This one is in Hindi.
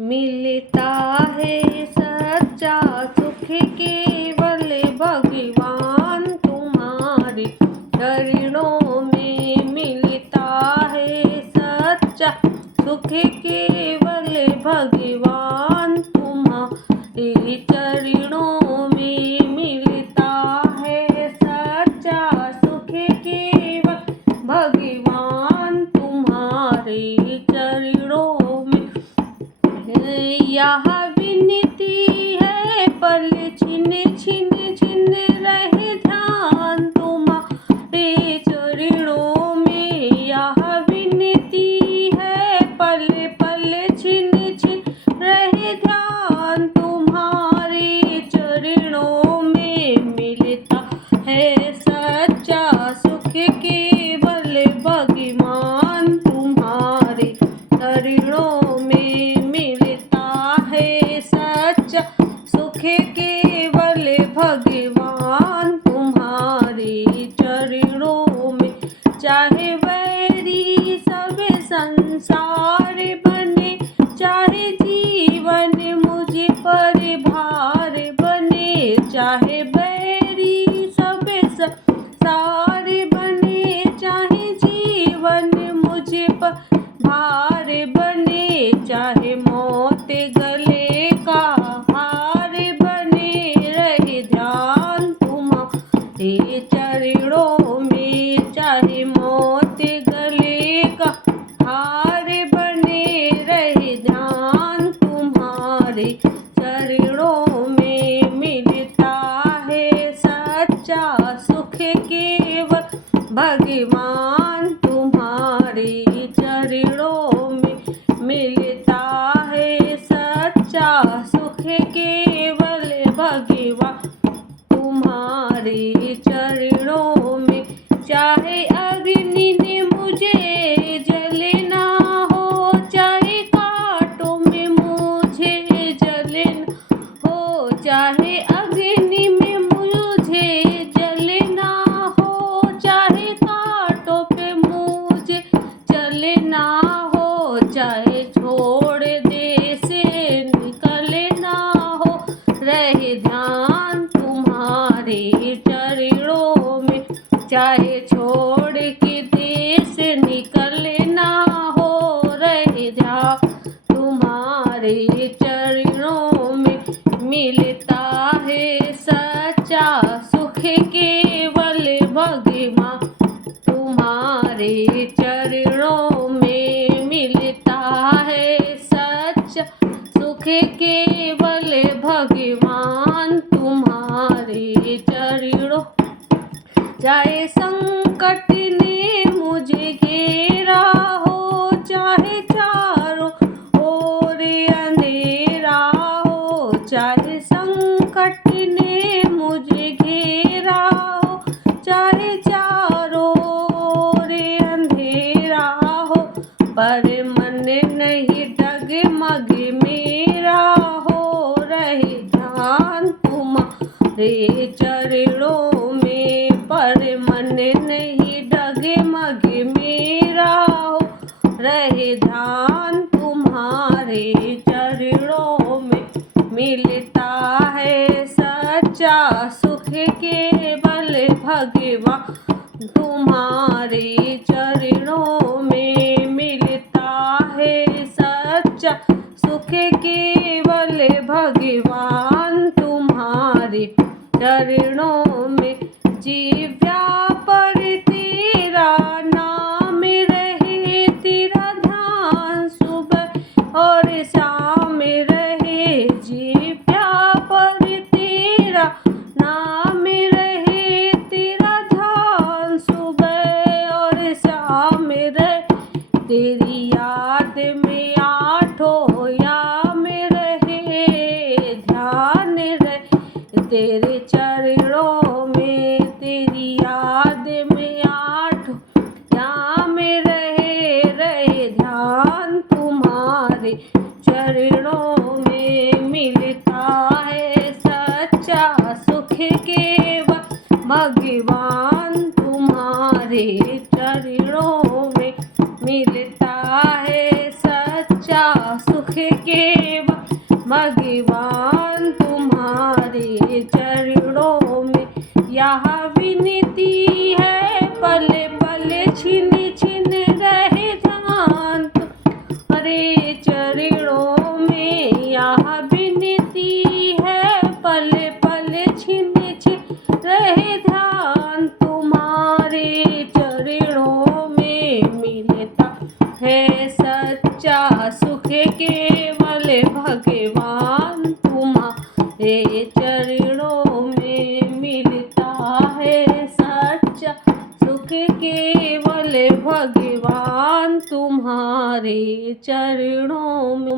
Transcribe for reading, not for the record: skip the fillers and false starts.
मिलता है सच्चा सुख केवल भगवान तुम्हारे चरणों में। मिलता है सच्चा सुख केवल भगवान तुम्हारे चरणों में। मिलता है सच्चा सुख केवल भगवान तुम्हारे चरणों में। यह विनती है पल छिन छिन छिन रहे ध्यान तुम्हारे चरणों में। यह विनती है पल पल छिन छिन रहे ध्यान तुम्हारे चरणों में। मिलता है सच्चा सुख केवल भगवान तुम्हारे चरणों में। मिलता है सच्चा सुख केवल भगवान तुम्हारे चरणों में। चाहे वैरी सब संसार बने, चाहे जीवन मुझ पर भार बने। चाहे वैरी सब संसार बने, चाहे जीवन मुझ पर भार बने। चाहे मौत गले का हार बने, रहे ध्यान तुम्हारे चरणों में। चाहे मौत गले का हार बने, रहे ध्यान तुम्हारे चरणों में। मिलता है सच्चा सुख केवल भगवान तुम्हारे चरणों में। मिलता है सच्चा सुख केवल भगवान तुम्हारे चरणों में। चाहे अग्नि ने मुझे जलना हो, चाहे कांटों में मुझे जलना हो। चाहे अग्नि में मुझे जलना हो, चाहे कांटों पे मुझे जलना हो। चाहे छोड़ देश निकलना हो, रहे ध्यान तुम्हारे चरणों में। चाहे छोड़ के देश निकलना हो, रहे ध्यान तुम्हारे चरणों में। मिलता है सच्चा सुख केवल भगवान तुम्हारे चरणों में। मिलता है सच्चा सुख केवल भगवान तुम्हारे चरणों। चाहे संकट ने मुझे घेरा हो, चाहे चारों ओर अंधेरा हो। चाहे संकट ने मुझे घेरा हो, चाहे चारों ओर अंधेरा हो। पर मन नहीं डगमग मेरा हो, रहे ध्यान तुम्हारे चरणों में। पर मन नहीं डगमग मेरा हो, रहे ध्यान तुम्हारे चरणों में। मिलता है सच्चा सुख केवल भगवान तुम्हारे चरणों में। मिलता है सच्चा सुख केवल भगवान तुम्हारे चरणों में। जिह्वा पर तेरा नाम रहे, तेरा ध्यान सुबह और शाम रहे। जिह्वा पर तेरा नाम रहे, तेरा ध्यान सुबह और शाम रहे। तेरी याद में आठों याम रहे, ध्यान रहे तेरे चरणों में। तेरी याद में आठों याम रहे, रहे ध्यान तुम्हारे चरणों में। मिलता है सच्चा सुख केवल भगवान तुम्हारे चरणों में। मिलता है सच्चा सच्चा सुख केवल भगवान तुम्हारे चरणों में। यह विनती है पल पल छिन छिन रहे ध्यान तुम्हारे चरणों में। यह विनती है पल पल छिन छिन रहे ध्यान तुम्हारे चरणों में। मिलता है सच्चा सुख केवल भगवान तुम्हारे चरणों में। मिलता है सच्चा सुख केवल भगवान तुम्हारे चरणों में।